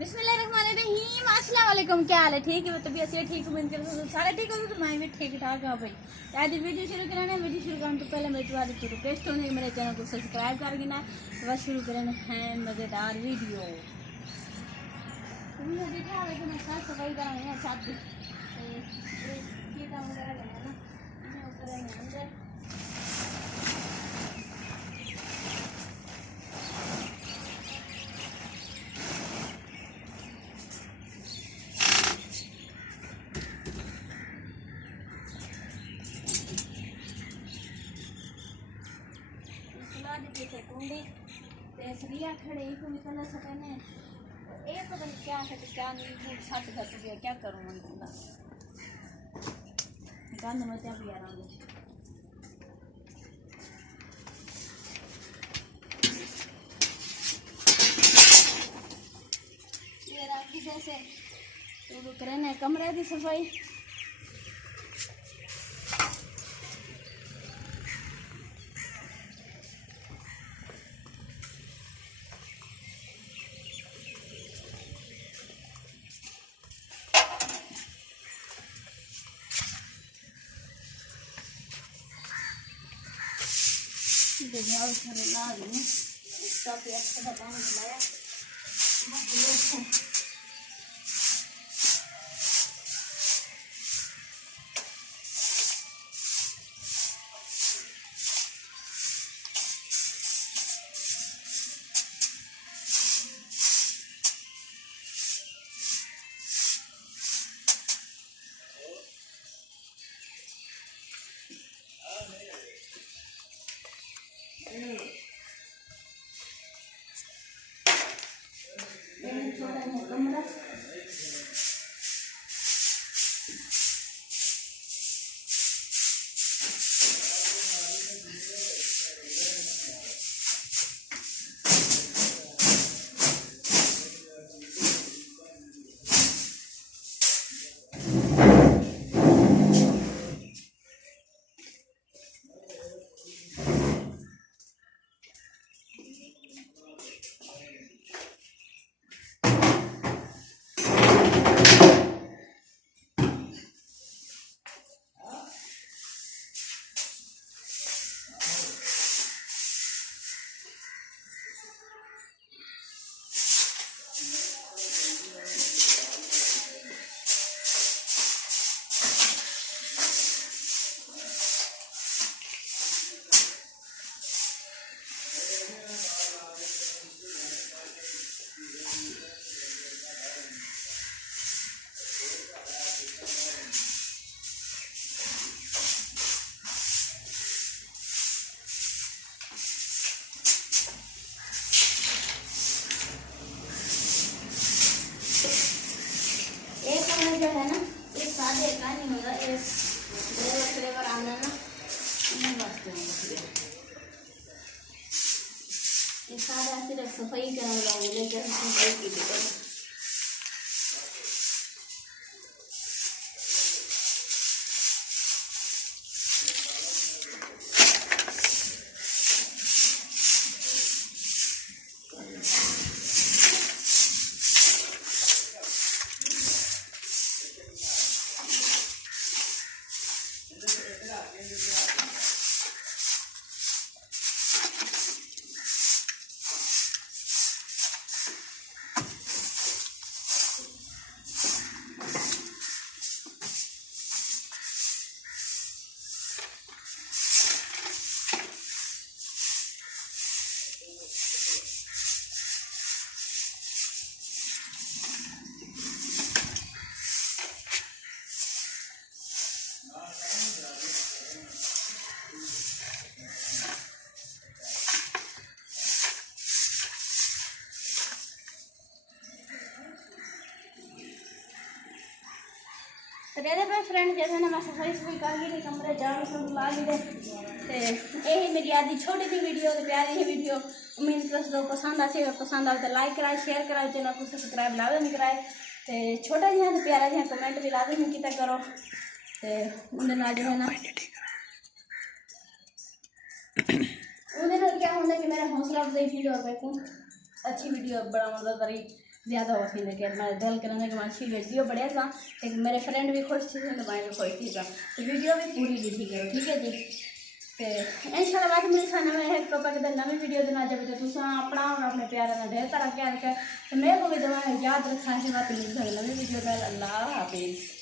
बिस्मिल्लाहिर्रहमानिर्रहीम। अस्सलाम वालेकुम। क्या हाल है? ठीक है, तबीयत से ठीक उम्मीद करता हूँ सारे ठीक हो। तो मैं भी ठीक ठाक हाँ भाई। आज वीडियो शुरू कराना है। वीडियो शुरू करने तो पहले मेरे तुम्हारी तो रिक्वेस्ट होने की मेरे चैनल को सब्सक्राइब कर देना। बस शुरू करना है मज़ेदार वीडियो। साफ सफाई करानी है छत की वगैरह लेना ऊपर कुंडी सरिया खड़े ही को निकलना सकने एक पता नहीं क्या है क्या नहीं छत घट गया क्या करूँ मैं गंद मचा भी आ रहा हूँ। ये राखी जैसे तो करें कमरे की सफाई ला रही हूँ। काफ़ी अच्छा पानी मिलाया छोटा है कमरा जो है ना ये सादे का नहीं होगा ये फ्लेवर आना ना ये सारा सिर्फ सफाई करने वाला लेकिन सफाई की दिक्कत तो कहते पे फ्रेंड जैसे ना मैं सफाई कर गई कमरे जान सब ला गए यही मेरी आदि छोटी सी वीडियो तो प्यारी ही वीडियो उम्मीद कर लोग पसंद आए पसंद आए तो लाइक कराए शेयर कराए चैनल को सब्सक्राइब ला नहीं कराए तो छोटा जिहा तो प्यारा जिहा कमेंट भी ला दें कि करो तो उन्हें जो है ना उन्हें क्या होता है कि मेरा हौसला अफजाई वीडियो को अच्छी वीडियो बड़ा मजा करी ज़्यादा हो थी कि मैं दिल करने के अच्छी वीडियो बढ़िया सा एक मेरे फ्रेंड भी खुश थी तो मैं भी खुश थी तो वीडियो भी पूरी दी ठीक है जी। तो इंशाल्लाह बात मेरे साथ नवे एक टॉपिक के नवी वीडियो देना जब तो तुम अपना और अपने प्यारे ना ढेर तरह क्या तो मेरे को भी दवा याद रखा है बात मिल नवी वीडियो का। अल्लाह हाफिज़।